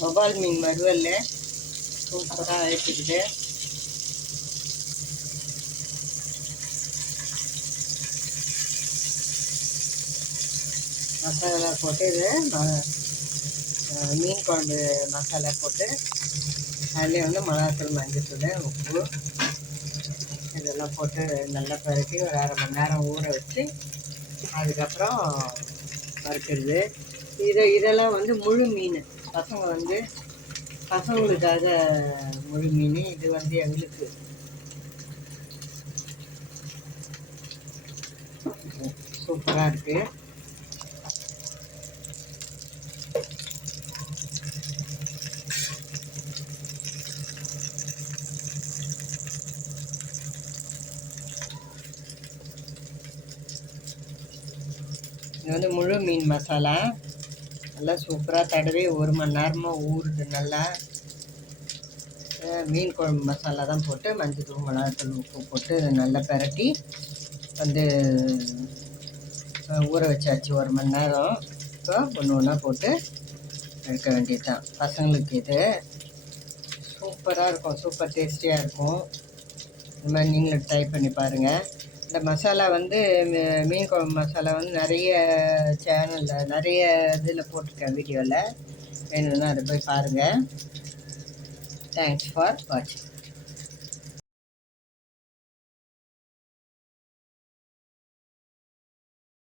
வவ்வால் மீன் வறுவல் சூப்பராக ஆயிட்டுக்குது. மசாலா போட்டு இது மீன் குழம்பு மசாலா போட்டு அதுலேயே வந்து மிளகாத்தூள், மஞ்சத்தூள், உப்பு இதெல்லாம் போட்டு நல்லா பரட்டி ஒரு அரை மணி நேரம் ஊற வச்சு அதுக்கப்புறம் வறுக்கிறது. இதெல்லாம் வந்து முழு மீன். பசங்களுக்காக முழு மீன். இது வந்து எங்களுக்கு சூப்பராக இருக்குது. இது வந்து முழு மீன் மசாலா நல்லா சூப்பராக தடவி 1 மணி நேரமாக ஊறுது. நல்லா மீன் குழம்பு மசாலா தான் போட்டு மஞ்சள், மிளகாத்தூள், உப்பு போட்டு நல்லா பரட்டி வந்து ஊற வச்சாச்சு 1 மணி நேரம். இப்போ ஒன்று ஒன்றா போட்டு எடுக்க வேண்டியது தான். பசங்களுக்கு இது சூப்பராக இருக்கும், சூப்பர் டேஸ்டியாக இருக்கும். இந்த மாதிரி நீங்களும் ட்ரை பண்ணி பாருங்கள். இந்த மசாலா வந்து மீன் குழம்பு மசாலா வந்து நிறைய சேனலில் நிறைய இதில் போட்டிருக்கேன் வீடியோவில். வேணும்னா அதை போய் பாருங்கள். தேங்க்ஸ் ஃபார் வாட்சிங்.